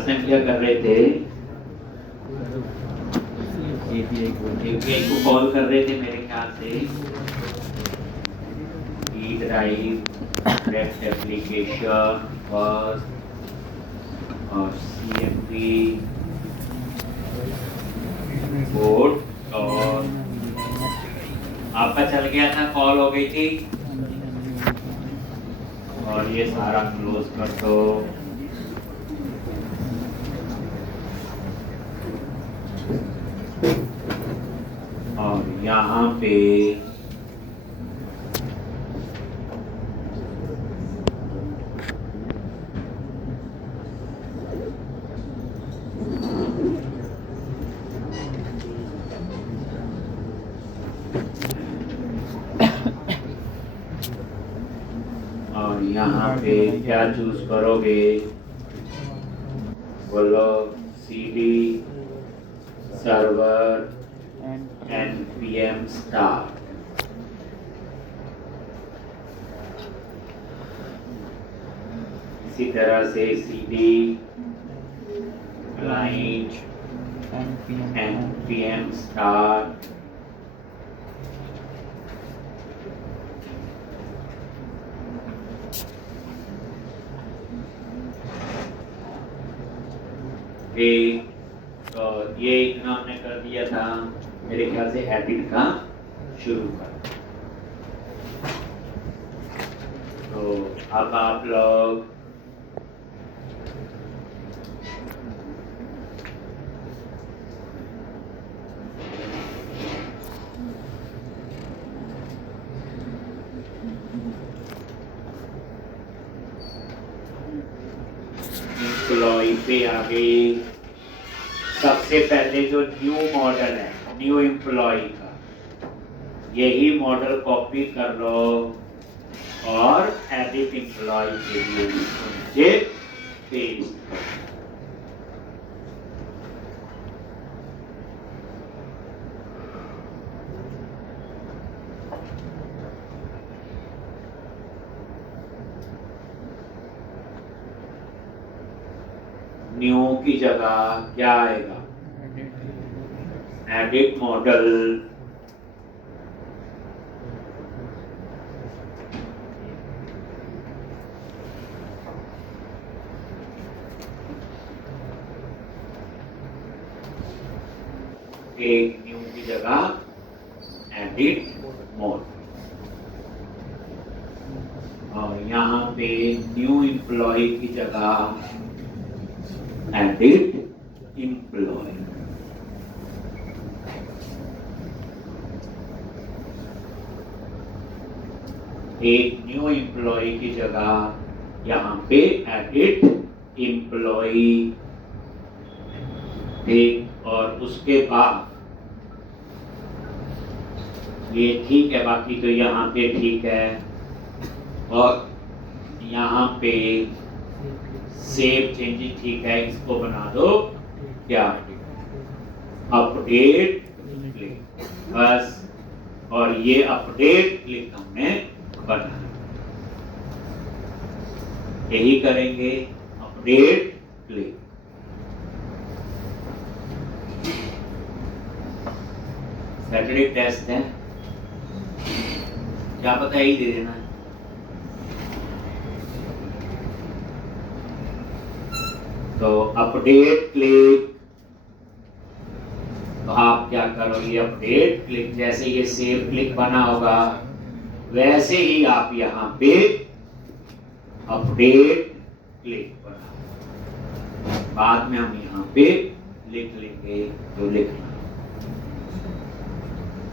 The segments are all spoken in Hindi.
लास्ट टाइम क्या कर रहे थे, एपीआई को कॉल कर रहे थे मेरे ख्याल से, E drive rest application first और सीएमपी कोड, और आपका चल गया था, कॉल हो गई थी, और ये सारा क्लोज कर दो। और यहाँ पे क्या चूज करोगे, बोलो, सीडी सर्वर npm start। इसी तरह से सीडी क्लाइंट npm start, तो ये इतना हमने कर दिया था, मेरे ख्याल से एडिट का शुरू कर। तो अब आप लोग एम्प्लॉय पे आ गए। सबसे पहले जो न्यू मॉडल है, न्यू एम्प्लॉय का, यही मॉडल कॉपी कर लो और एडिट एम्प्लॉय के लिए नीचे पेस्ट करो। न्यू की जगह क्या आएगा, एडिट मॉडल, एक न्यू की जगह एडिट मोड, और यहाँ पे न्यू एम्प्लॉय की जगह एडिट एम्प्लॉय। एक न्यू एम्प्लॉय की जगह यहाँ पे एडिट एम्प्लॉय, ठीक, और उसके बाद ये ठीक है, बाकी तो यहाँ पे ठीक है, और यहाँ पे सेव चेंजिंग ठीक है, इसको बना दो क्या, अपडेट क्लिक, बस। और ये अपडेट क्लिक हमने बनाया, यही करेंगे, अपडेट क्लिक। सैटरडे टेस्ट है, क्या पता यही दे देना है। तो अपडेट क्लिक, तो आप क्या करोगे, अपडेट क्लिक, जैसे ये सेव क्लिक बना होगा वैसे ही आप यहाँ पे अपडेट क्लिक बना, बाद में हम यहाँ पे लिख लेंगे तो लिखना,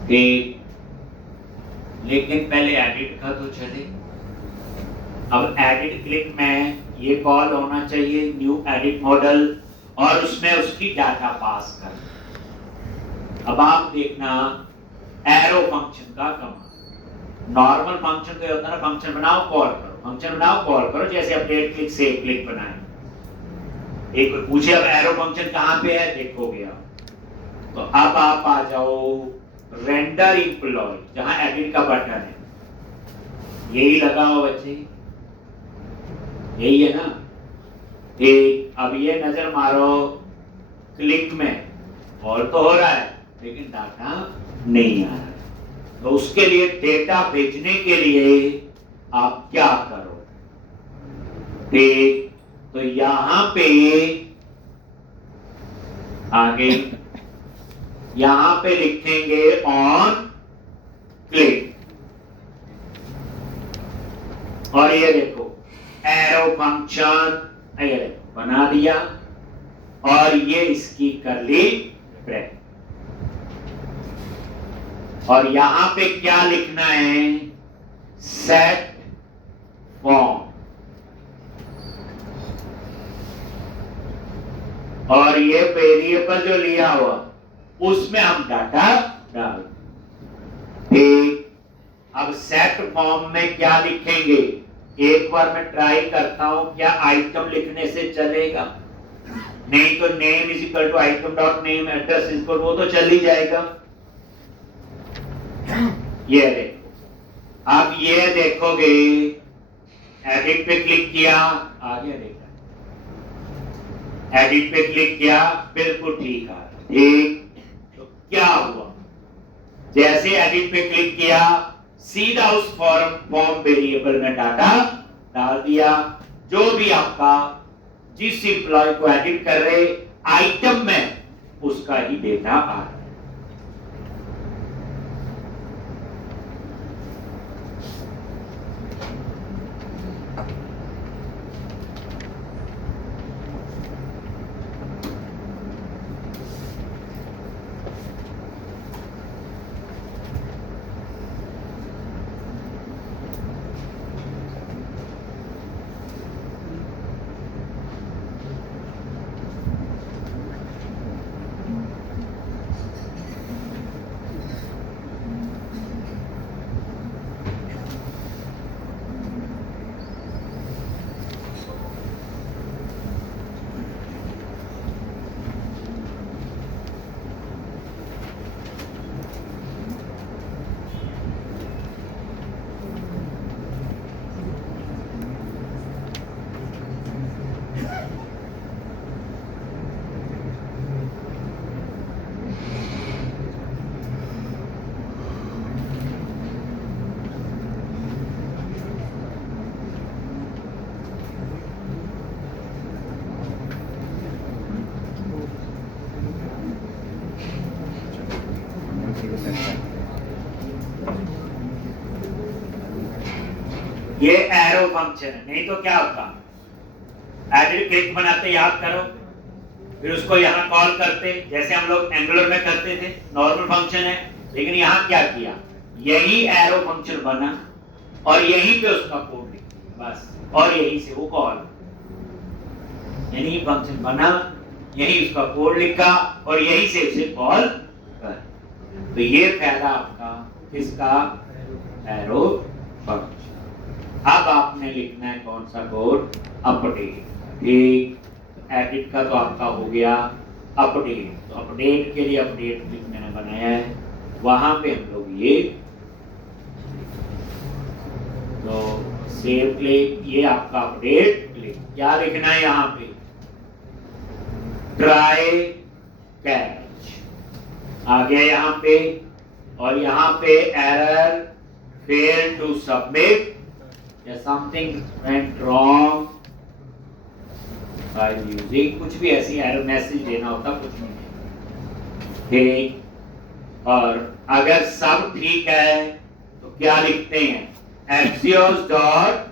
ठीक। लेकिन पहले एडिट का तो चले। अब एडिट क्लिक में ये कॉल होना चाहिए न्यू एडिट मॉडल, और उसमें उसकी डाटा पास कर। अब आप देखना एरो फंक्शन का कमांड, नॉर्मल फंक्शन तो होता है ना, फंक्शन बनाओ कॉल करो, फंक्शन बनाओ कॉल करो, जैसे अपडेट क्लिक सेव क्लिक बनाए। एक कोई पूछे अब एरो फंक्शन कहाँ पे है, देखोगे आप। तो अब आप आ जाओ रेंडर एम्प्लॉय, जहां एडिट का बटन है, यही लगा हो बच्चे, यही है ना, ठीक, अब ये नजर मारो क्लिक में, और तो हो रहा है लेकिन डाटा नहीं आ रहा है। तो उसके लिए डेटा भेजने के लिए आप क्या करो? ठीक, तो यहां पे आगे यहां पे लिखेंगे ऑन क्लिक, और ये देखो एरो फंक्शन ये देखो बना दिया, और ये इसकी करली ब्रैकेट, और यहां पे क्या लिखना है? सेट फॉर्म, और ये वेरिएबल जो लिया हुआ उसमें हम डाटा डाल। ठीक, अब सेट फॉर्म में क्या लिखेंगे? एक बार मैं ट्राई करता हूं, क्या आइटम लिखने से चलेगा? नहीं तो name is equal to item dot name, address is equal, वो तो चल ही जाएगा। ये देखो, अब ये देखोगे एडिट पे क्लिक किया, आ गया देखा, एडिट पे क्लिक किया, बिल्कुल ठीक आ। ठीक, तो क्या हुआ? जैसे एडिट पे क्लिक किया, सीधा उस फॉर्म वेरिएबल में डाटा डाल दिया, जो भी आपका जिस एम्प्लॉय को एडिट कर रहे आइटम में उसका ही डेटा आ रहा है। ये एरो फंक्शन है, नहीं तो क्या होता? एडिट क्लिक बनाते, याद करो, फिर उसको यहां कॉल करते जैसे हम लोग एंगुलर में करते थे, नॉर्मल फंक्शन है, लेकिन यहां क्या किया? यही एरो फंक्शन बना और यहीं पे उसका कोड लिख दिया बस, और यहीं से वो कॉल, यही फंक्शन बना, यही उसका कोड लिखा और यहीं से उसे कॉल कर। तो ये फायदा आपका किसका? Arrow function. अब आपने लिखना है कौन सा कोड? अपडेट। ठीक, एडिट का तो आपका हो गया, अपडेट, तो अपडेट के लिए अपडेट क्लिक मैंने बनाया है, वहां पे हम लोग ये तो सेव क्लिक, ये आपका अपडेट क्लिक, क्या लिखना है यहाँ पे? ट्राई कैच आ गया यहाँ पे, और यहाँ पे एरर फेल टू सबमिट या something went wrong by using, कुछ भी ऐसी एरर मैसेज देना होता, कुछ नहीं। ठीक, और अगर सब ठीक है तो क्या लिखते हैं? Axios डॉट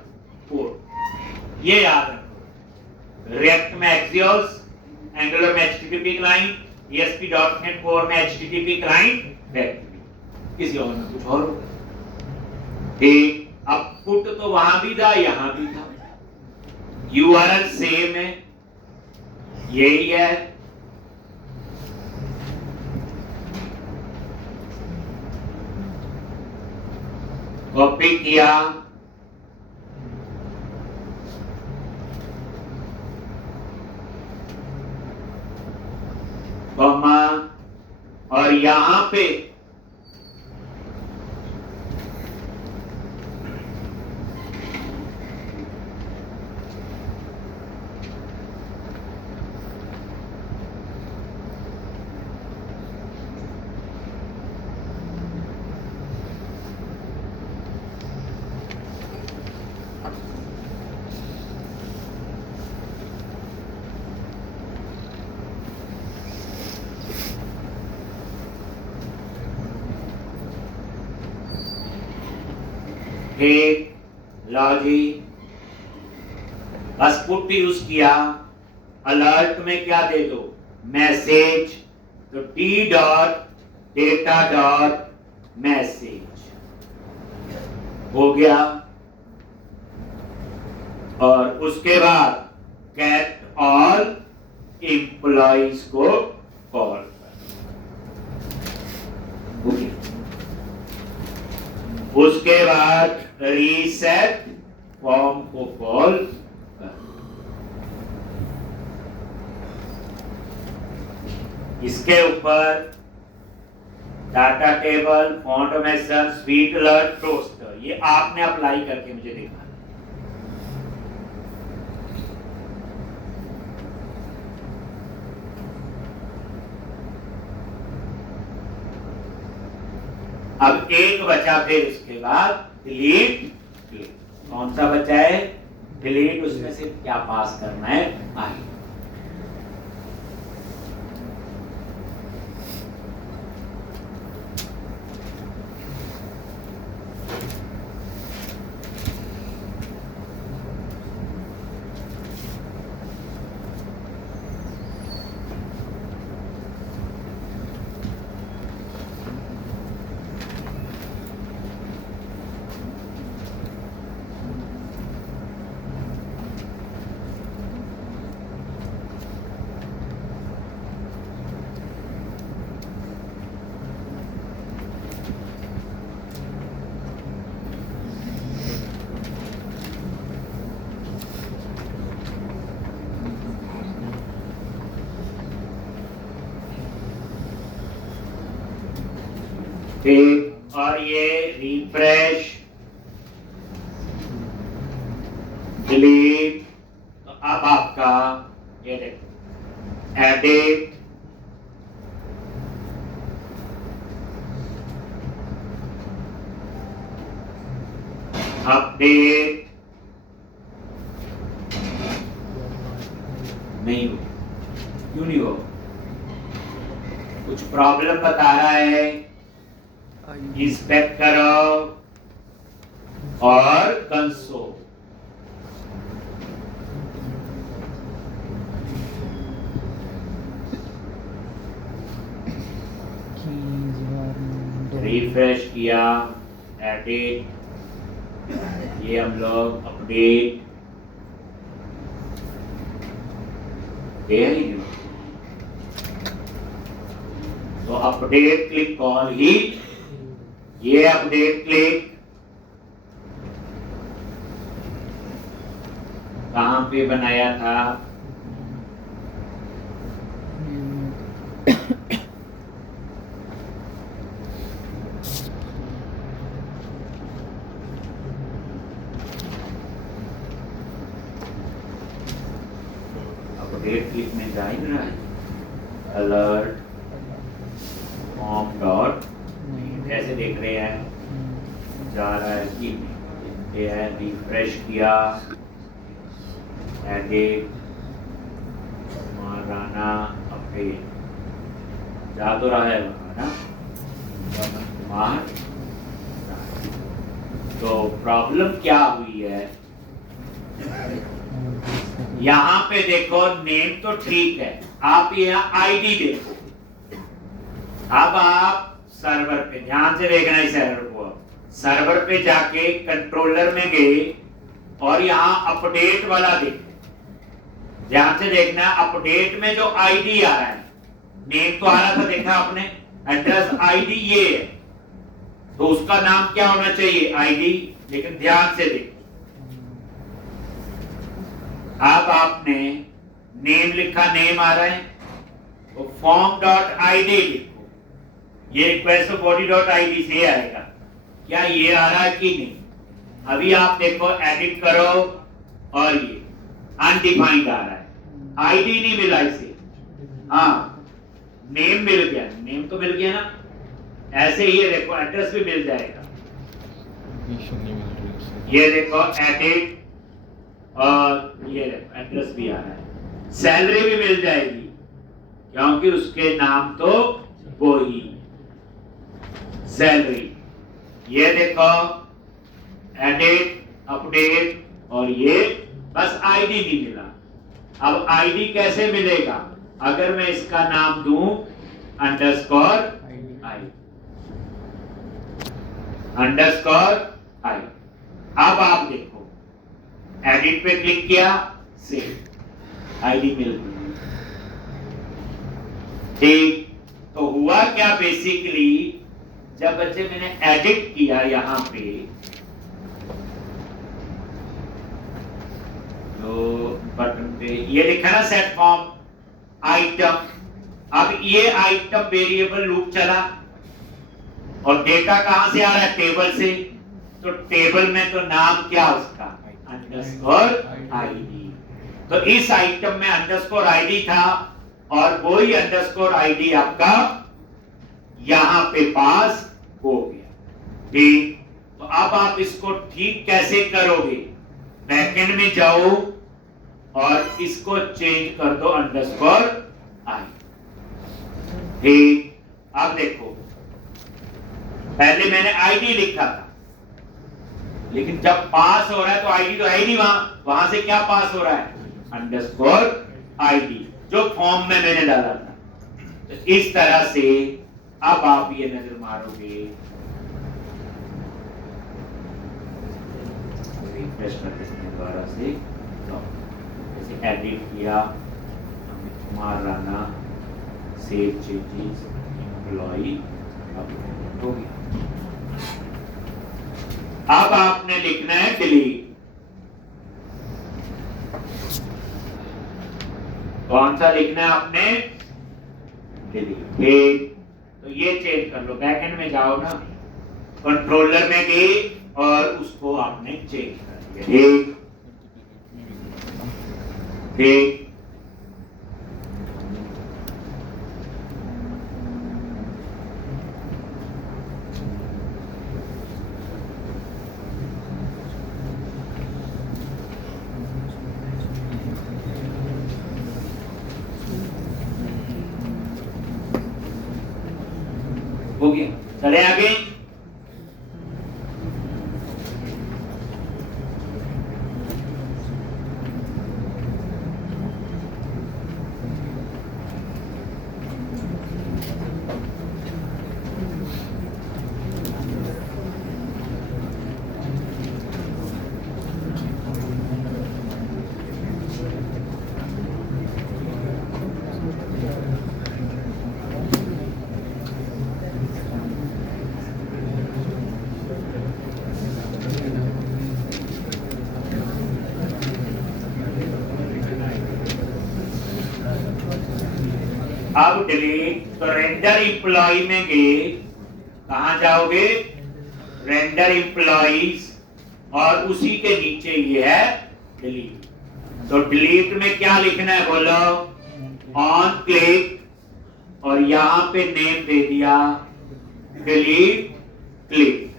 कोड, ये याद रखो। रिएक्ट में Axios, एंगुलर में HTTP क्लाइंट, ESP.NET कोर में HTTP क्लाइंट, किसी और में कुछ और होगा। ठीक, अब पुट तो वहां भी था, यहां भी था, URL सेम है, यही है। कॉपी किया, कॉमा, और यहां पे ठीक, लो जी, बस पुट यूज किया, अलर्ट में क्या दे दो, मैसेज, तो D dot data dot message हो गया। और उसके बाद गेट ऑल एम्प्लॉइज को कॉल कर, उसके बाद रीसेट फॉर्म को कॉल कर। इसके ऊपर data table, font mason, sweet alert, toaster, ये आपने अप्लाई करके मुझे देखा। अब एक बचा, फिर उसके बाद डिलीट क्लिक। कौन सा बचा है? डिलीट, उसमें से क्या पास करना है? आई। ठीक, और ये रिफ्रेश, डिलीट, तो अब आपका ये देखो, एडिट, अपडेट नहीं हो। क्यों नहीं हो? कुछ प्रॉब्लम बता रहा है, इंस्पेक्ट करो और कंसोल। रिफ्रेश किया, एडिट, ये हम लोग अपडेट तो अपडेट क्लिक कॉल ही, ये अपडेट क्लिक कहां पे बनाया था? अपडेट क्लिक में जा ही रहा है, अलर्ट फॉर्म डॉट, कैसे देख रहे हैं जा रहा है कि ये है, रिफ्रेश किया, एडिट, महाराणा अपडेट, जा तो रहा है ना कुमार। तो प्रॉब्लम क्या हुई है? यहाँ पे देखो, नेम तो ठीक है, आप यहाँ आईडी देखो। अब आप सर्वर पे ध्यान से देखना है, सर्वर को, सर्वर पे जाके कंट्रोलर में गए और यहाँ अपडेट वाला देखो, ध्यान से देखना। अपडेट में जो आईडी आ रहा है, नेम तो आ रहा था, देखा आपने, एड्रेस आईडी ये है, तो उसका नाम क्या होना चाहिए? आईडी। लेकिन ध्यान से देखो, अब आपने नेम लिखा, नेम आ रहा है, तो फॉर्म डॉट आईडी लिखो, ये रिक्वेस्ट बॉडी डॉट आईडी से आएगा। क्या ये आ रहा है कि नहीं? अभी आप देखो, एडिट करो और ये अनडिफाइंड आ रहा है, आईडी नहीं मिला इसे। हाँ, नेम मिल गया, नेम तो मिल गया ना, ऐसे ही ये देखो एड्रेस भी मिल जाएगा। ये देखो एडिट, और ये देखो एड्रेस भी आ रहा है, सैलरी भी मिल जाएगी क्योंकि उसके नाम तो वो ही सैलरी। ये देखो एडिट, अपडेट और ये बस आईडी नहीं मिला। अब आईडी कैसे मिलेगा? अगर मैं इसका नाम दूं अंडरस्कोर आई, अंडरस्कोर आई। अब आप देखो, एडिट पे क्लिक किया, सेव, आईडी मिल गई। ठीक, तो हुआ क्या बेसिकली, जब बच्चे मैंने एडिट किया यहां पे तो बटन पे ये लिखा ना सेट फॉर्म आइटम, अब ये आइटम वेरिएबल लूप चला और डेटा कहां से आ रहा है? टेबल से। तो टेबल में तो नाम क्या उसका? Underscore ID. तो इस आइटम में अंडरस्कोर आईडी था और वही अंडरस्कोर आईडी आपका यहां पे पास हो गया। ठीक, तो अब आप इसको ठीक कैसे करोगे? बैकएंड में जाओ और इसको चेंज कर दो अंडरस्कोर आई। ठीक, अब देखो, पहले मैंने आईडी लिखा था, लेकिन जब पास हो रहा है तो आईडी तो है ही नहीं वहां से क्या पास हो रहा है? अंडरस्कोर आईडी, जो फॉर्म में मैंने डाला था। तो इस तरह से अब आप ये नजर मारोगे, रिफ्रेश करते हैं दोबारा से, तो जैसे एडिट किया Amit Kumar Rana, save changes, employee, हो गया। अब आपने लिखना है डिलीट। कौन सा लिखना है आपने? डिलीट। ठीक, तो ये चेंज कर लो, बैकएंड में जाओ ना, कंट्रोलर में गए और उसको आपने चेंज कर दिया। ठीक ठीक, हो गया। चले आगे। अब डिलीट, तो रेंडर एम्प्लॉय में गए, कहां जाओगे? रेंडर एम्प्लॉइज, और उसी के नीचे ये है डिलीट। तो डिलीट में क्या लिखना है बोलो? ऑन क्लिक, और यहां पे नेम दे दिया डिलीट क्लिक,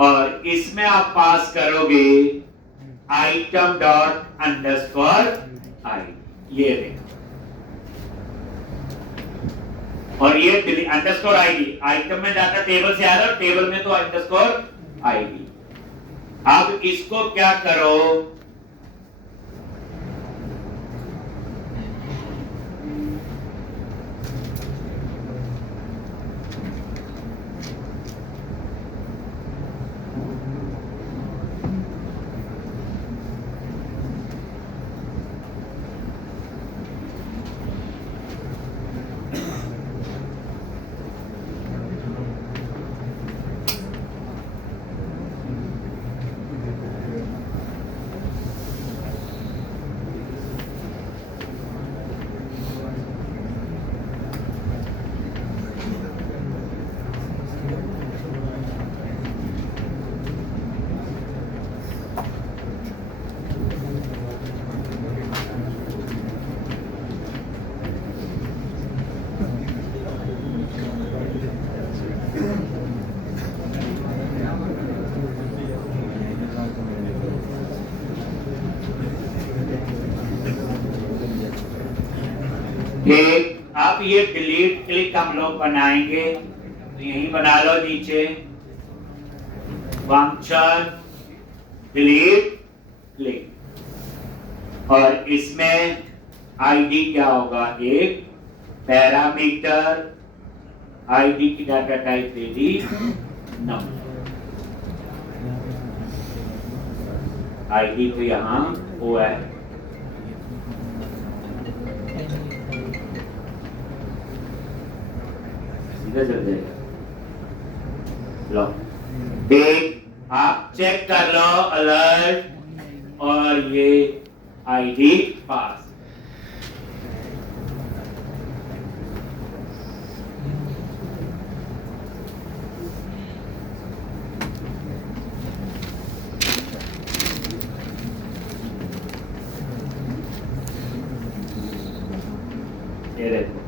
और इसमें आप पास करोगे आइटम डॉट अंडरस्कोर आई। ये देखो, और ये अंडरस्कोर आईडी, आइटम में डाटा टेबल से आ रहा है, टेबल में तो अंडरस्कोर आईडी। अब इसको क्या करो? ठीक, अब ये डिलीट क्लिक हम लोग बनाएंगे, तो यही बना लो नीचे, फंक्शन डिलीट क्लिक। और इसमें आईडी क्या होगा, एक पैरामीटर, आईडी की data type they the number, ID तो यहां वो है, सीधा चल जाएगा। लो देख, आप चेक कर लो अलर्ट, और ये आईडी पास। ये देखो,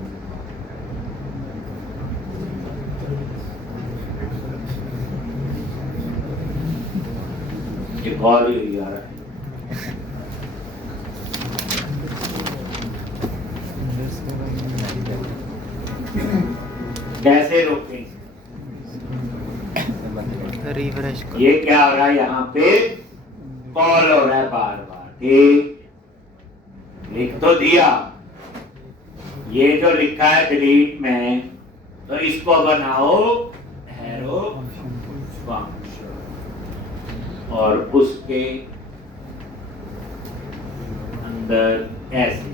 ये कॉल ही आ रहा है। कैसे रोकें? रिफ्रेश करो। ये क्या हो रहा है, यहाँ पे कॉल हो रहा है बार बार। ठीक, लिख तो दिया, ये जो लिखा है डिलीट में, तो इसको बनाओ एरो फंक्शन, और उसके अंदर ऐसे।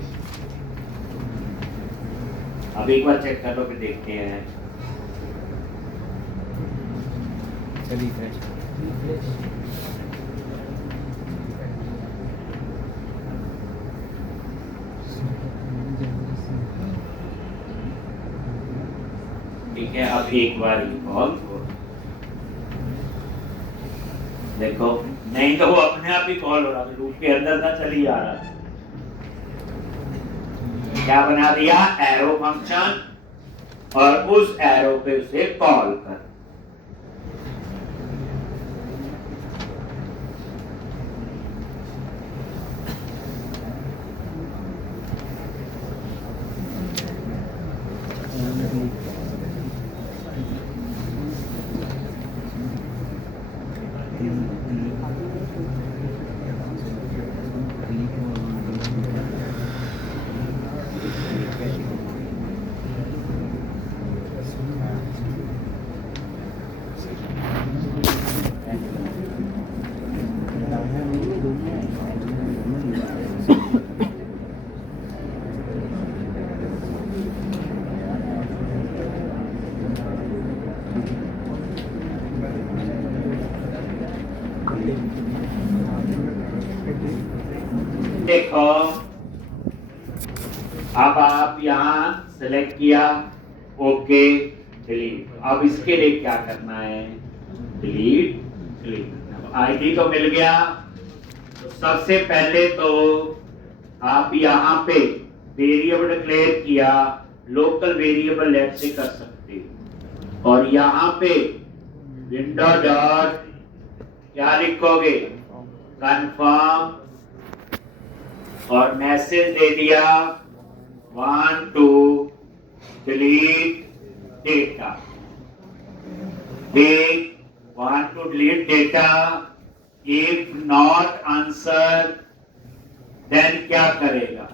अब एक बार चेक कर लो, फिर देखते हैं। रिफ्रेश ठीक है, अब एक बार कॉल देखो, नहीं तो वो अपने आप ही कॉल हो रहा था, लूप के अंदर था, चली आ रहा था। क्या बना दिया, एरो फंक्शन, और उस एरो पे उसे कॉल कर। देखो, अब आप यहाँ सेलेक्ट किया, ओके डिलीट। अब इसके लिए क्या करना है, डिलीट क्लिक। आईडी तो मिल गया, तो सबसे पहले तो आप यहाँ पे वेरिएबल डिक्लेयर किया, लोकल वेरिएबल लेट से कर सकते, और यहाँ पे विंडो डॉट क्या लिखोगे, कंफर्म, और मैसेज दे दिया want to delete data। देख, want to delete data, if not answer, then क्या करेगा,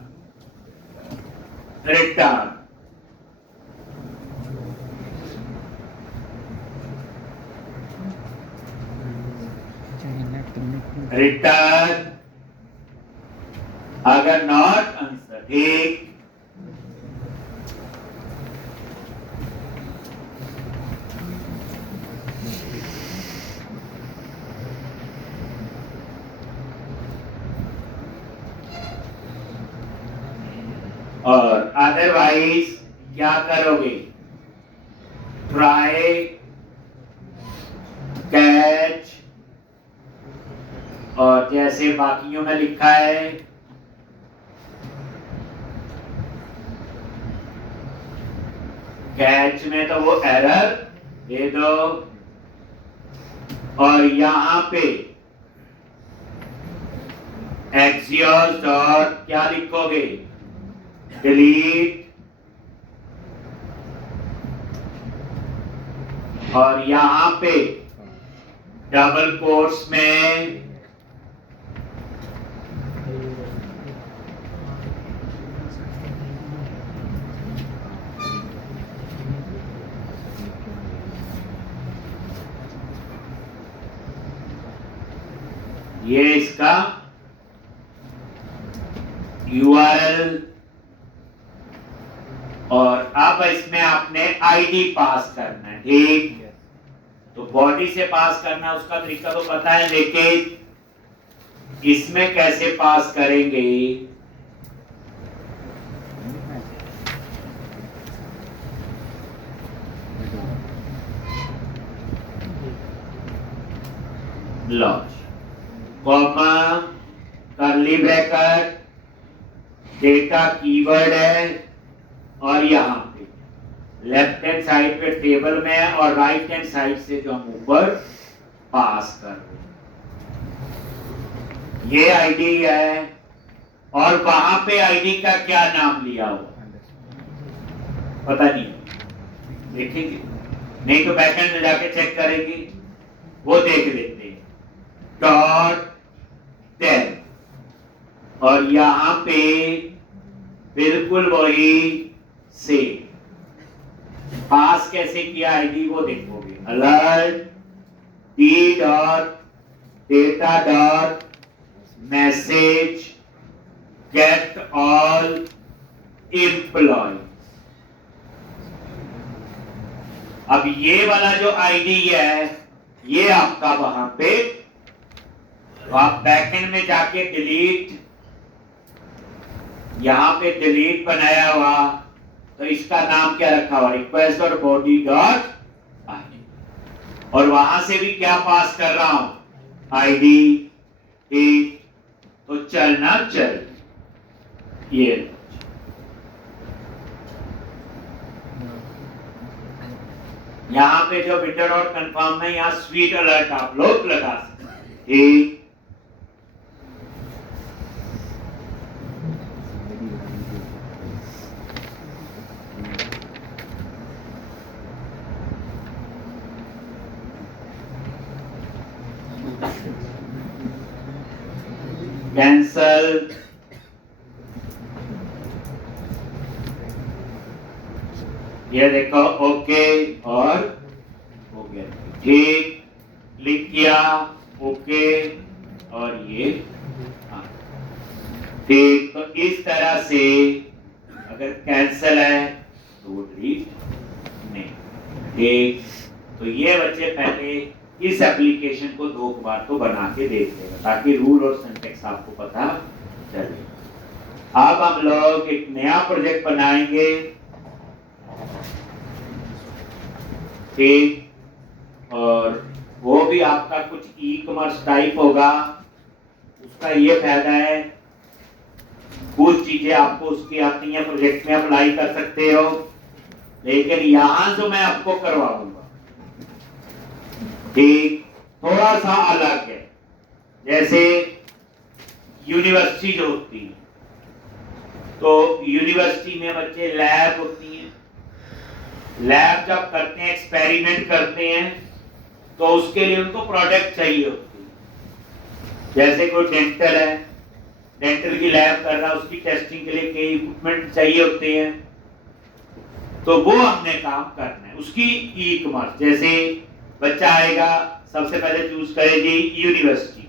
return। रिटर्न, अगर नॉट आंसर, ठीक, और अदरवाइज क्या करोगे, ट्राई कैच, और जैसे बाकियों में लिखा है कैच में, तो वो एरर दे दो, और यहां पे एक्सियोस डॉट क्या लिखोगे, डिलीट, और यहां पे डबल कोर्स में ये इसका URL और अब इसमें आपने आईडी पास करना है, ठीक। तो बॉडी से पास करना उसका तरीका तो पता है, लेकिन इसमें कैसे पास करेंगे logs comma curly bracket, data keyword है और यहाँ पे लेफ्ट हैंड साइड पे टेबल में है और राइट हैंड साइड से जो हम ऊपर पास कर रहे हैं ये आईडी है। और वहां पे आईडी का क्या नाम लिया हुआ पता नहीं, देखेंगे नहीं तो बैकएंड में जाके चेक करेंगे, वो देख लेते हैं। डॉट टेल और यहां पे बिल्कुल वही से पास कैसे किया आईडी वो देखोगे। Alert D dot data dot message get all employ. अब ये वाला जो आईडी है ये आपका वहां पे, तो आप बैकएंड में जाके डिलीट, यहां पे डिलीट बनाया हुआ तो इसका नाम क्या रखा हुआ, रिक्वेस्ट और बॉडी डॉट आईडी, और वहां से भी क्या पास कर रहा हूं आईडी, ठीक। तो चलना चल ये यहां पे जो विंडो डॉट कंफर्म है यहां स्वीट अलर्ट आप लोग लगा सकते हैं, ठीक। कैंसल, ये देखो ओके और हो गया, ठीक। क्लिक किया ओके और ये ठीक। तो इस तरह से अगर कैंसल है तो वो डिलीट नहीं, ठीक। तो ये बच्चे पहले इस एप्लीकेशन को 2 बार तो बना के देख लेगा ताकि रूल और सिंटैक्स आपको पता चले। अब हम लोग एक नया प्रोजेक्ट बनाएंगे, ठीक। और वो भी आपका कुछ ई कॉमर्स टाइप होगा। उसका ये फायदा है कुछ चीजें आपको उसकी आती हैं प्रोजेक्ट में अप्लाई कर सकते हो, लेकिन यहां जो मैं आपको करवाऊंगा ठीक थोड़ा सा अलग है। जैसे यूनिवर्सिटी जो होती है तो यूनिवर्सिटी में बच्चे लैब होती हैं, लैब जब करते हैं एक्सपेरिमेंट करते हैं तो उसके लिए उनको प्रोडक्ट चाहिए होती है। जैसे कोई डेंटल है, डेंटल की लैब कर रहा है, उसकी टेस्टिंग के लिए कई इक्विपमेंट चाहिए होते हैं, तो वो हमने काम करना है उसकी ई कॉमर्स। जैसे बच्चा आएगा सबसे पहले चूज करे जी यूनिवर्सिटी,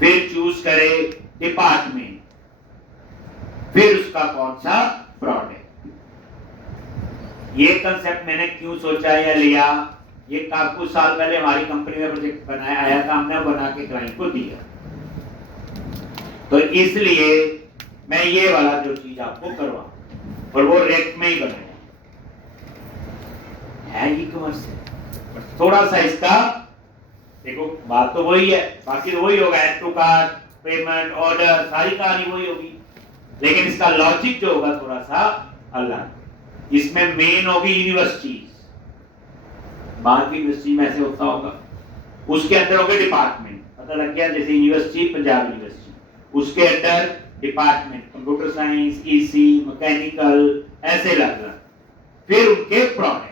फिर चूज करे डिपार्टमेंट, फिर उसका कौन सा प्रोडक्ट। ये कंसेप्ट मैंने क्यों सोचा या लिया, ये कुछ साल पहले हमारी कंपनी में प्रोजेक्ट बनाया आया था, हमने बना के क्लाइंट को दिया, तो इसलिए मैं ये वाला जो चीज आपको करवा और वो रेक में ही बनाया है ई कॉमर्स से। थोड़ा सा इसका देखो बात तो वही है, बाकी तो वही होगा, add to cart, payment, order, सारी कहानी वही होगी, लेकिन इसका लॉजिक जो होगा थोड़ा सा अलग। इसमें मेन होगी यूनिवर्सिटीज, बाहर की यूनिवर्सिटी में ऐसे होता होगा, उसके अंदर होगा डिपार्टमेंट, पता लग गया जैसे यूनिवर्सिटी पंजाब यूनिवर्सिटी, उसके अंदर department computer science, EC, mechanical, ऐसे लग रहा, फिर उनके प्रोडक्ट,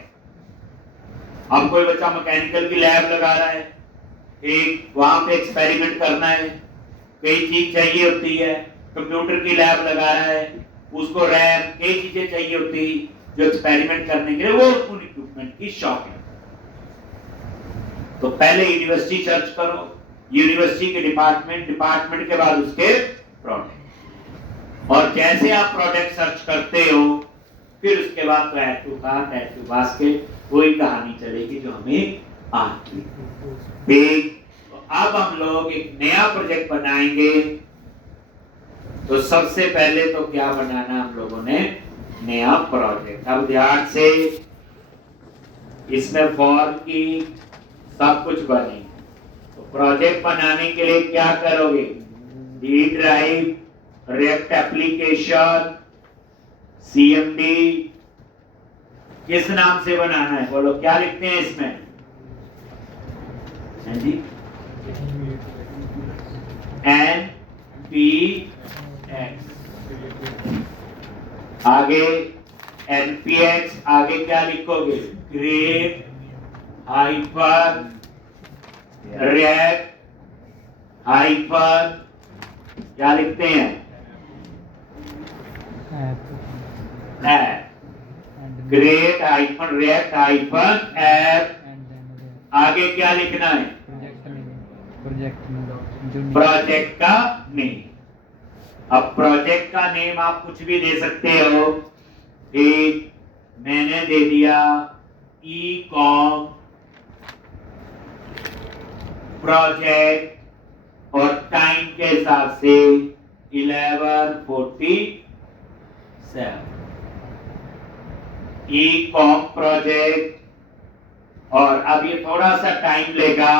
अब कोई बच्चा मैकेनिकल की लैब लगा रहा है, एक वहां पे एक्सपेरिमेंट करना है, कई चीज चाहिए होती है, कंप्यूटर की लैब लगा रहा है, उसको रैम कई चीजें चाहिए होती जो एक्सपेरिमेंट करने के लिए, वो उन इक्विपमेंट की शॉप है। तो पहले यूनिवर्सिटी सर्च करो, यूनिवर्सिटी के डिपार्टमेंट, डिपार्टमेंट के बाद उसके प्रोडक्ट, और जैसे आप प्रोडक्ट सर्च करते हो फिर उसके बाद तो add to cart, add to basket, वही कहानी चलेगी जो हमें आती है। तो अब हम लोग एक नया प्रोजेक्ट बनाएंगे। तो सबसे पहले तो क्या बनाना हम लोगों ने, नया प्रोजेक्ट। अब ध्यान से इसमें फॉर्म की सब कुछ बने। तो प्रोजेक्ट बनाने के लिए क्या करोगे, D drive, react application, CMD, किस नाम से बनाना है बोलो, क्या लिखते हैं इसमें, हैं जी, NPX, आगे NPX, आगे क्या लिखोगे, ग्रेप हाइपर रिएक्ट हाइपर, क्या लिखते हैं, great hyphen react hyphen app, आगे क्या लिखना है, प्रोजेक्ट का नेम। अब प्रोजेक्ट का नेम आप कुछ भी दे सकते हो। एक मैंने दे दिया ई-कॉम प्रोजेक्ट, और टाइम के हिसाब से 11:47, ई-कॉम प्रोजेक्ट, और अब ये थोड़ा सा टाइम लेगा,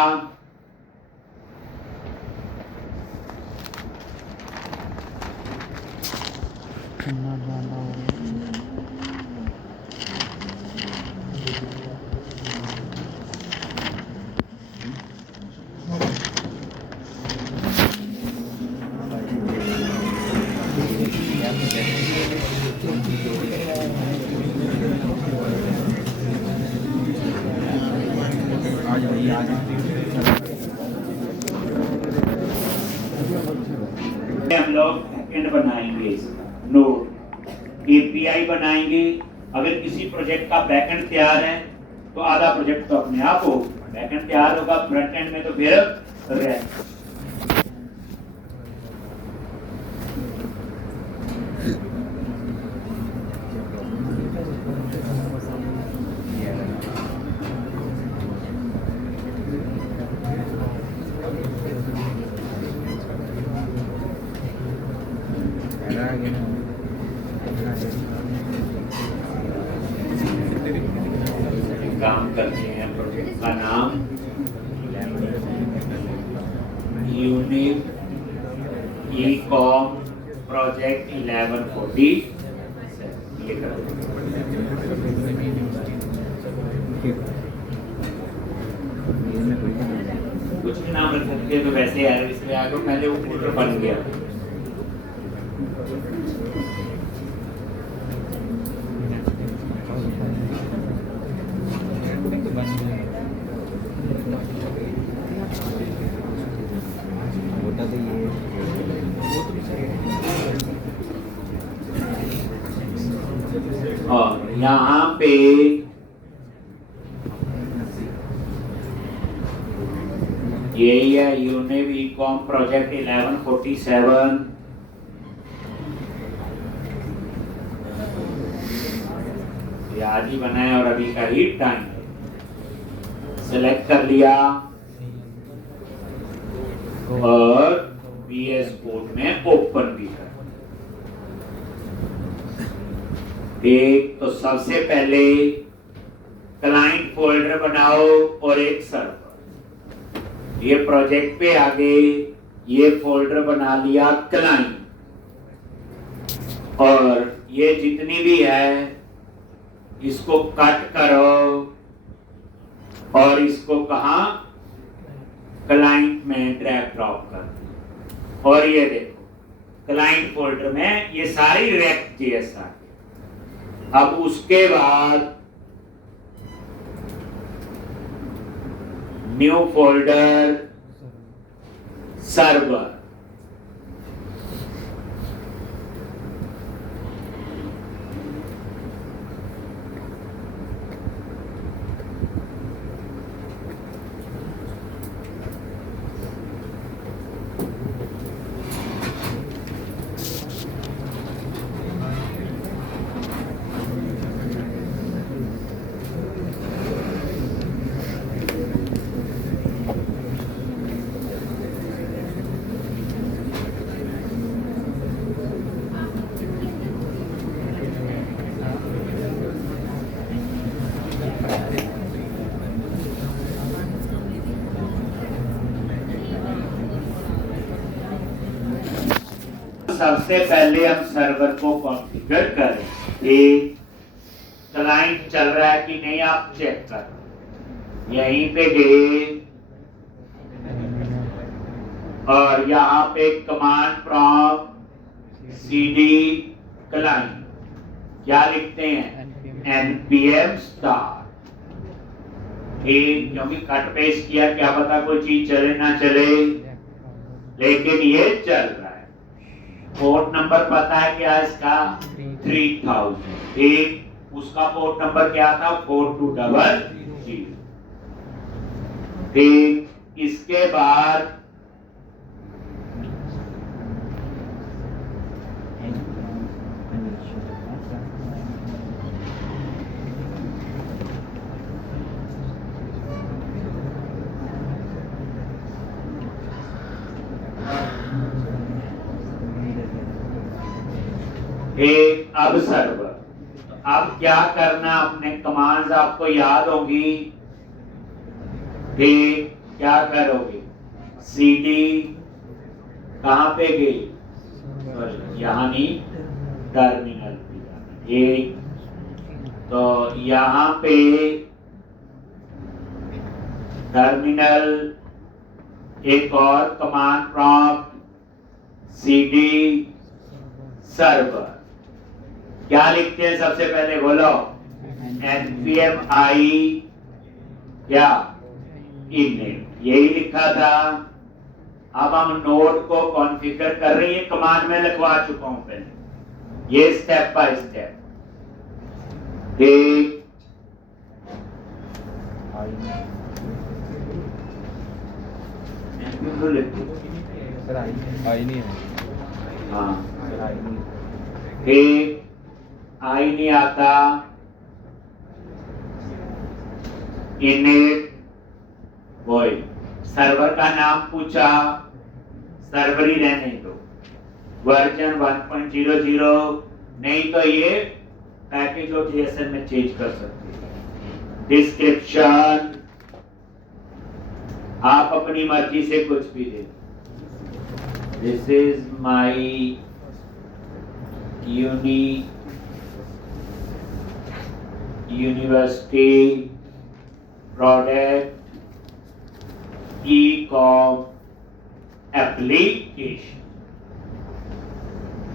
हम लोग बैकएंड बनाएंगे, नोड API बनाएंगे। अगर किसी प्रोजेक्ट का बैकएंड तैयार है तो आधा प्रोजेक्ट तो अपने आप हो, बैकएंड तैयार होगा, फ्रंट एंड में तो फिर रहे। काम करते हैं, प्रोजेक्ट का नाम यूनिक ई-कॉम प्रोजेक्ट 1140, ये करो। कुछ भी नाम रख सकते हैं, तो वैसे यार इसमें आगे पहले वो फोल्डर बन गया। और यहाँ पे यही है यूनिक ई-कॉम प्रोजेक्ट 1147, ये आज ही बनाया और अभी का ही टाइम सेलेक्ट कर लिया और VS कोड में ओपन भी कर। एक तो सबसे पहले क्लाइंट फोल्डर बनाओ और एक सर्वर। ये प्रोजेक्ट पे आगे ये फोल्डर बना लिया क्लाइंट, और ये जितनी भी है इसको कट करो और इसको कहां, क्लाइंट में ड्रैग ड्रॉप कर। और ये देखो क्लाइंट फोल्डर में ये सारी React.js आ गई। अब उसके बाद न्यू फोल्डर सर्वर। सबसे पहले हम सर्वर को कॉन्फ़िगर करें कि क्लाइंट चल रहा है कि नहीं, आप चेक कर। यहीं पे गए और यहाँ पे कमांड प्रॉम्प्ट cd क्लाइंट क्या लिखते हैं, npm start। ठीक, क्योंकि कट पेस्ट किया, क्या पता कोई चीज चले ना चले, लेकिन ये चल रहा है। पोर्ट नंबर पता है क्या इसका, 3000। ठीक, उसका पोर्ट नंबर क्या था, 4200। ठीक, इसके बाद एक अब सर्वर। अब क्या करना, अपने कमांड्स आपको याद होंगी। ठीक, क्या करोगे, cd कहां पे गई, यहाँ नहीं, टर्मिनल पे जाना। ठीक, तो यहाँ पे टर्मिनल, एक और कमांड प्रॉम्प्ट cd सर्वर। क्या लिखते हैं सबसे पहले, बोलो, npm i क्या, init, यही लिखा था। अब हम नोड को कॉन्फ़िगर कर रहे हैं, ये कमांड में लिखवा चुका हूं पहले, ये स्टेप बाय स्टेप। ठीक, हाँ ठीक, आई नहीं आता, इनिट वही, सर्वर का नाम पूछा, सर्वर ही रहने दो, वर्जन 1.00, नहीं तो ये पैकेज और JSON में चेंज कर सकते हैं। डिस्क्रिप्शन आप अपनी मर्जी से कुछ भी दे, this is my university product e-com application.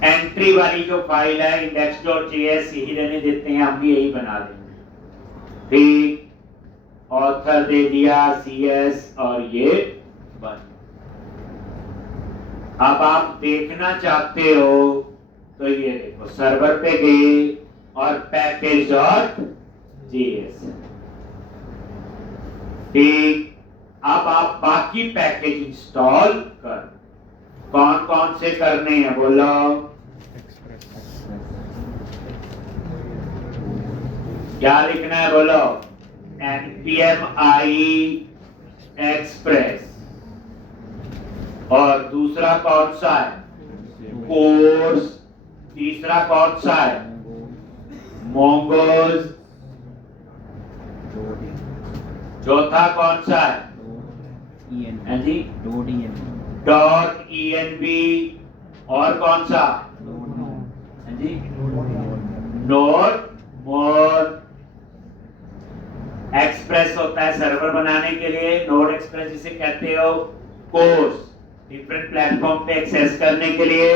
Entry वाली जो फाइल है index.js यही रहने देते हैं, हम भी यही बना देंगे। ठीक, ऑथर दे दिया CS और ये बन। अब आप देखना चाहते हो तो ये देखो, सर्वर पे गए और package.js। ठीक, अब आप बाकी पैकेज इंस्टॉल कर, कौन कौन से करने हैं बोलो, क्या लिखना है बोलो, npm i express, और दूसरा कौन सा है, कोर्स, तीसरा कौन सा है, मोंगोज, चौथा कौन सा है, जी .env, और कौन सा, जी नोड मोर। एक्सप्रेस होता है सर्वर बनाने के लिए, नोड एक्सप्रेस जिसे कहते हो, कोर्स डिफरेंट प्लेटफॉर्म पे एक्सेस करने के लिए,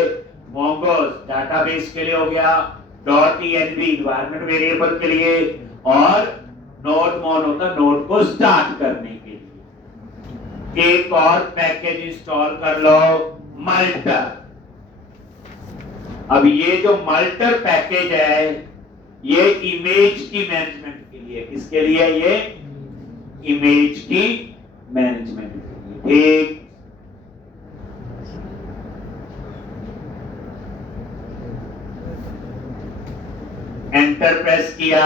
मोंगोज डाटाबेस के लिए हो गया, .env एनवायरनमेंट वेरिएबल के लिए, और नोड मोन होता नोड को स्टार्ट करने के लिए। एक और पैकेज इंस्टॉल कर लो, मल्टर। अब ये जो मल्टर पैकेज है ये इमेज की मैनेजमेंट के लिए, किसके लिए? ये इमेज की मैनेजमेंट के लिए। ठीक, एंटर प्रेस किया,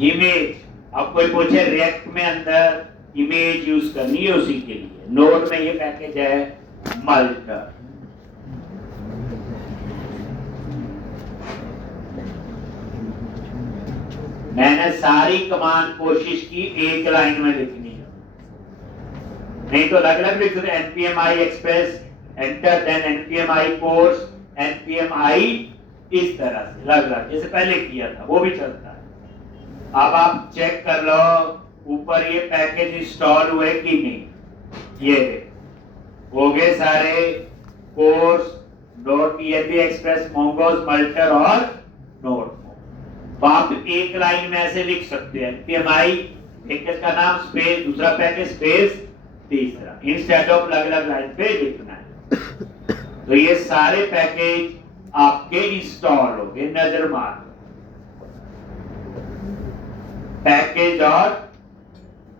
इमेज। अब कोई पूछे रिएक्ट में अंदर इमेज यूज करनी है, उसी के लिए नोड में ये पैकेज है मल्टर। मैंने सारी कमांड कोशिश की एक लाइन में लिखनी है, नहीं तो अलग अलग लिख दो। npm i express enter, then npm i course, npm i, इस तरह से अलग अलग जैसे पहले किया था वो भी चलता है। अब आप चेक कर लो ऊपर ये पैकेज इंस्टॉल हुए कि नहीं। ये हो गए सारे, cors, dot php express, mongoose, multer और नोड। तो आप एक लाइन में ऐसे लिख सकते हैं npm i, एक का नाम स्पेस, दूसरा पैकेज स्पेस, तीसरा, इंस्टेड ऑफ अलग अलग लाइन पे लिखना है। तो ये सारे पैकेज आपके इंस्टॉल हो गए। नजर मार पैकेज और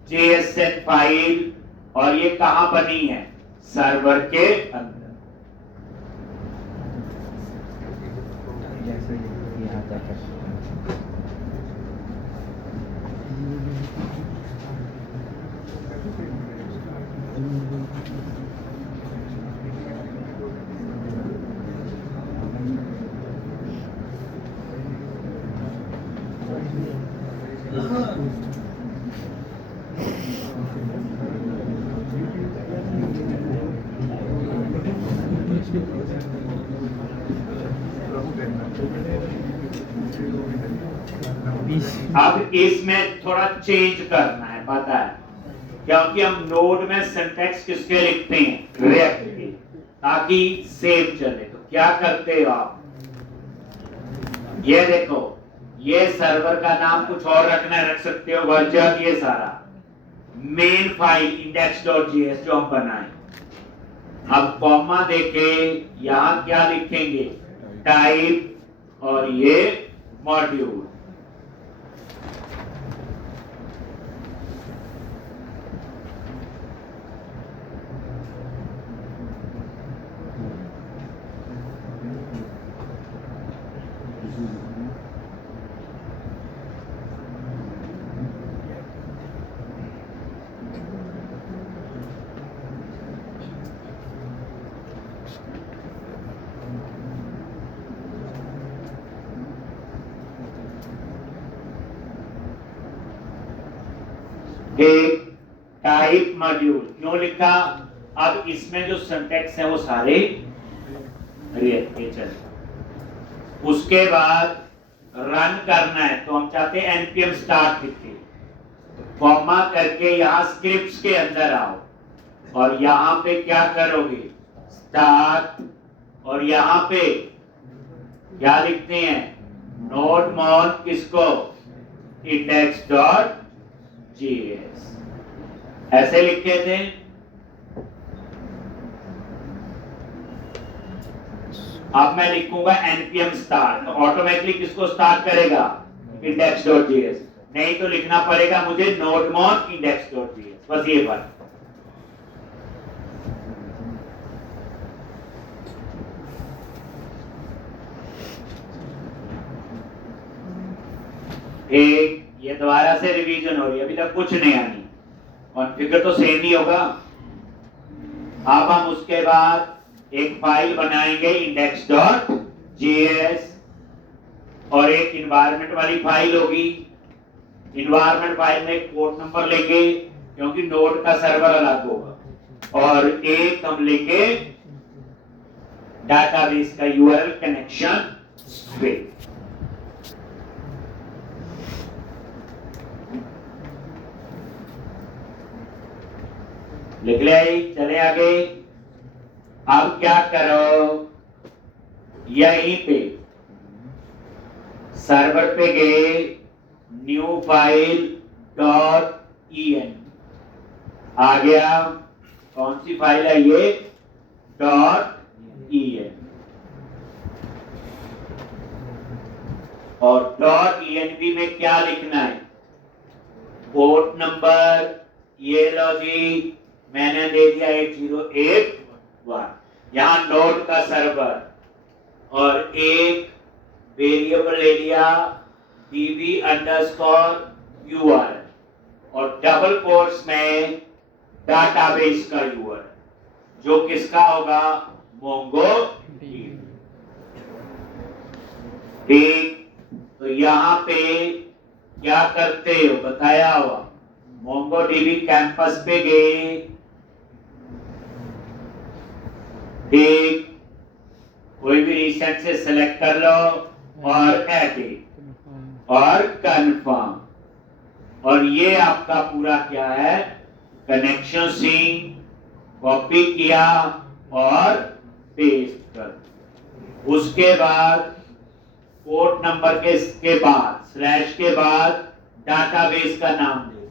JSN फाइल, और ये कहां बनी है? सर्वर के अंदर। अब इसमें थोड़ा चेंज करना है, पता है, क्योंकि हम नोड में सिंटैक्स किसके लिखते हैं? रिएक्ट के, ताकि सेव चले। तो क्या करते हो आप? ये देखो, ये सर्वर का नाम कुछ और रखना है, रख सकते हो, वर्जन, ये सारा मेन फाइल index.js जो हम बनाए। अब कॉमा देके यहां क्या लिखेंगे? टाइप, और ये मॉड्यूल। एक टाइप मॉड्यूल क्यों लिखा? अब इसमें जो सिंटैक्स है वो सारे रिएक्ट के चले। उसके बाद रन करना है, तो हम चाहते हैं npm start लिखे, कॉमा करके यहाँ स्क्रिप्ट्स के अंदर आओ, और यहाँ पे क्या करोगे? स्टार्ट, और यहाँ पे क्या लिखते हैं? नोड मॉन, किसको? index.js, ऐसे लिखे थे। अब मैं लिखूंगा npm start, तो ऑटोमेटिकली किसको स्टार्ट करेगा? index.js। नहीं तो लिखना पड़ेगा मुझे nodemon index.js, बस ये बात। एक ये दोबारा से रिवीजन हो रही है, अभी तक कुछ नहीं आनी, कॉन्फ़िगर तो सेम ही होगा। अब हम उसके बाद एक फाइल बनाएंगे index.js, और एक इन्वायरमेंट वाली फाइल होगी। इन्वायरमेंट फाइल में कोड नंबर लेंगे, क्योंकि नोड का सर्वर अलग होगा, और एक हम लेंगे डाटाबेस का URL कनेक्शन स्ट्रिंग। लिख ले, चले आगे। अब क्या करो, यहीं पे सर्वर पे गए, न्यू फाइल .en आ गया। कौन सी फाइल है ये? .en। और .env में क्या लिखना है? पोर्ट नंबर, ये लो जी, मैंने दे दिया 8081। यहां नोड का सर्वर और एक वेरिएबल ले लिया db_url और डबल कोट्स में डाटाबेस का यूआरएल जो किसका होगा? MongoDB। ठीक, तो यहाँ पे क्या करते हो बताया हुआ। MongoDB कैंपस पे गए, ठीक, कोई भी रिसेंट से सिलेक्ट कर लो और एडिट और कंफर्म। और ये आपका पूरा क्या है? कनेक्शन सिंक, कॉपी किया और पेस्ट कर। उसके बाद पोर्ट नंबर के बाद स्लैश के बाद डाटाबेस का नाम दे,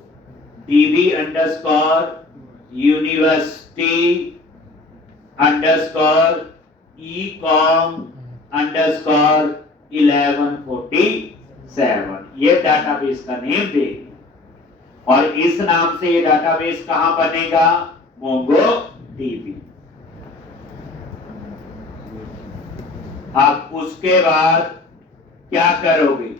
db_university_ecom_1147। ये डाटाबेस का नेम दे। और इस नाम से ये डाटाबेस कहां बनेगा? MongoDB। अब उसके बाद क्या करोगे?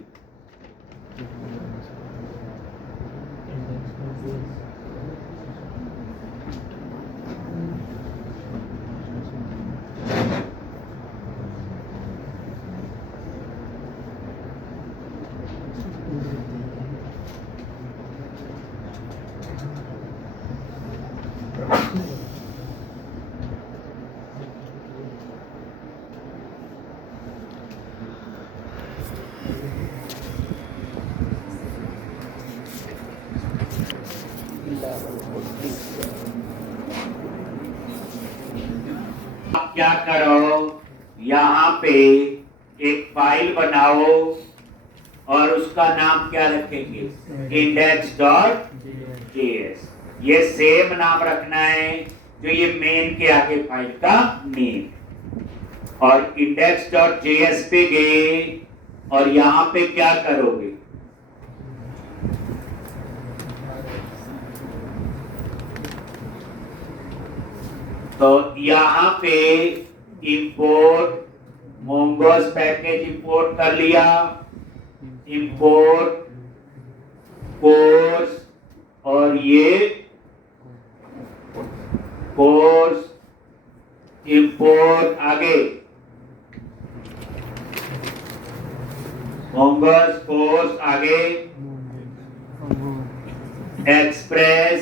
आप क्या करो, यहाँ पे एक फाइल बनाओ और उसका नाम क्या रखेंगे? index.js। ये सेम नाम रखना है जो ये मेन के आगे फाइल का नेम। और index.js पे गए और यहाँ पे क्या करोगे? तो यहाँ पे इंपोर्ट मोंगोस पैकेज इंपोर्ट कर लिया, इंपोर्ट कोर्स और ये कोर्स इंपोर्ट आगे मोंगोस कोर्स आगे express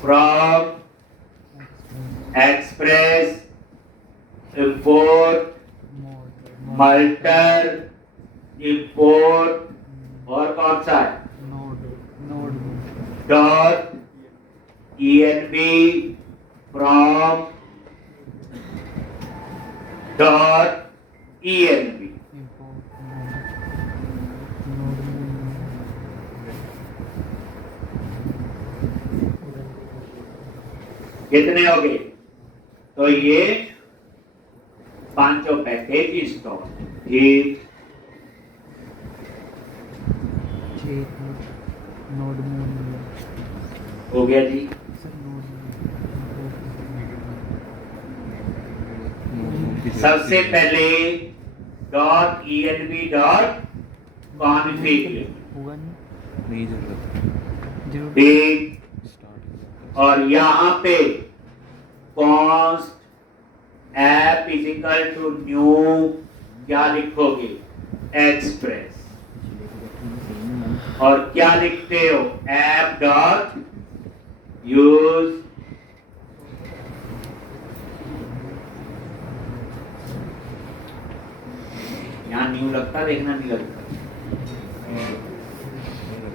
from express import multer import और कौन सा है? .env from .env। कितने हो गए? तो ये पांचों पैकेज इंस्टॉल। ठीक, हो गया जी। सबसे पहले .env.config ठीक, और यहाँ पे const app is equal to new क्या लिखोगे? एक्सप्रेस। और क्या लिखते हो? app डॉट यूज यहाँ न्यू लगता, देखना नहीं लगता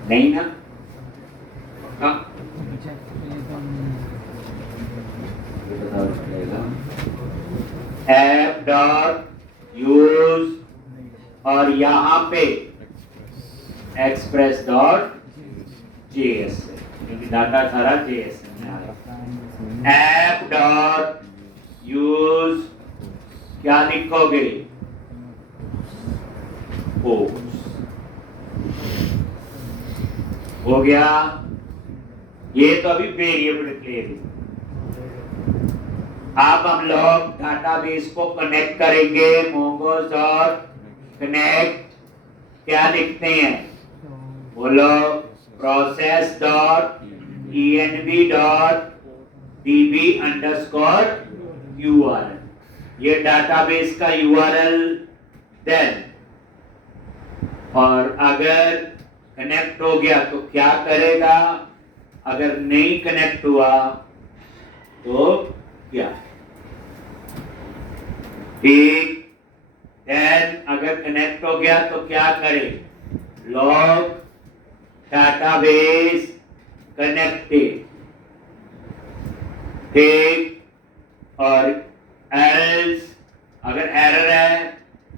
नहीं ना? app dot use और यहाँ पे एक्सप्रेस डॉट जेएस क्योंकि डाटा सारा जेएस में आ रहा है। ऐप डॉट यूज क्या लिखोगे? पोस्ट हो गया। ये तो अभी वेरिएबल डिक्लेयर है। अब हम लोग डाटाबेस को कनेक्ट करेंगे। मोंगोस डॉट कनेक्ट क्या लिखते हैं? बोलो process dot env dot db underscore url। ये डाटाबेस का URL देन, और अगर कनेक्ट हो गया तो क्या करेगा? अगर नहीं कनेक्ट हुआ तो क्या? ठीक। देन अगर कनेक्ट हो गया तो क्या करे? Log database connected. ठीक। और एल्स अगर एरर है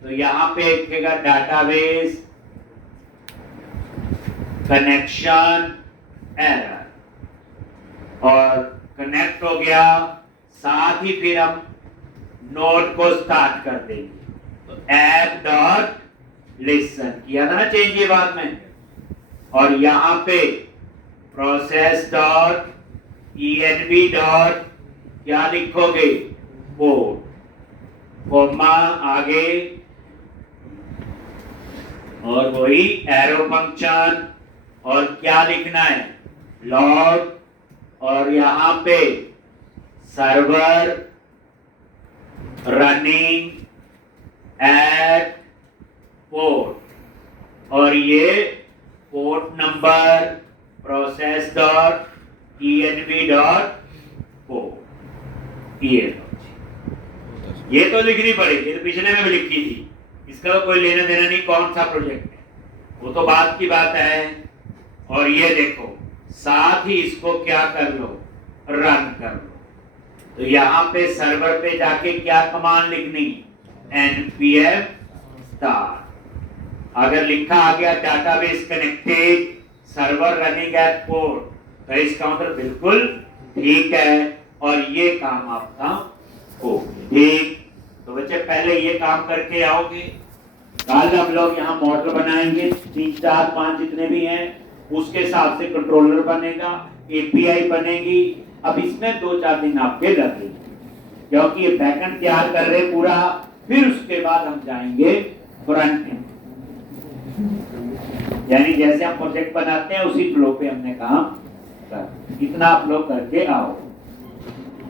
तो यहां पे लिखेगा डाटाबेस कनेक्शन एरर, और कनेक्ट हो गया। साथ ही फिर हम नोट को स्टार्ट कर देंगे। तो ऐप डॉट लिसन किया था ना चेंज ये बात में, और यहां पे प्रोसेस डॉट env डॉट क्या लिखोगे? पोर्ट, कोमा आगे, और वही एरो फंक्शन, और क्या लिखना है? लॉग, और यहां पे सर्वर रनिंग एट पोर्ट, और ये port number process dot env dot port. ये तो लिखनी पड़ेगी, तो पिछले में भी लिखी थी, इसका तो कोई लेना देना नहीं कौन सा प्रोजेक्ट है, वो तो बात की बात है। और ये देखो साथ ही इसको क्या कर लो? रन कर लो। तो यहाँ पे सर्वर पे जाके क्या कमांड लिखनी? npm start। अगर लिखा आ गया database connected server running at port, तो इसका मतलब बिल्कुल ठीक है, और ये काम आपका हो। ठीक। तो बच्चे पहले ये काम करके आओगे। कल हम लोग यहाँ मॉडल बनाएंगे 3 4 5 जितने भी हैं, उसके हिसाब से कंट्रोलर बनेगा, एपीआई बनेगी। अब इसमें 2-4 दिन आपके लगेंगे क्योंकि ये बैकएंड तैयार कर रहे पूरा, फिर उसके बाद हम जाएंगे फ्रंट एंड, यानी जैसे हम प्रोजेक्ट बनाते हैं उसी फ्लो पे हमने काम कर। इतना आप लोग करके आओ।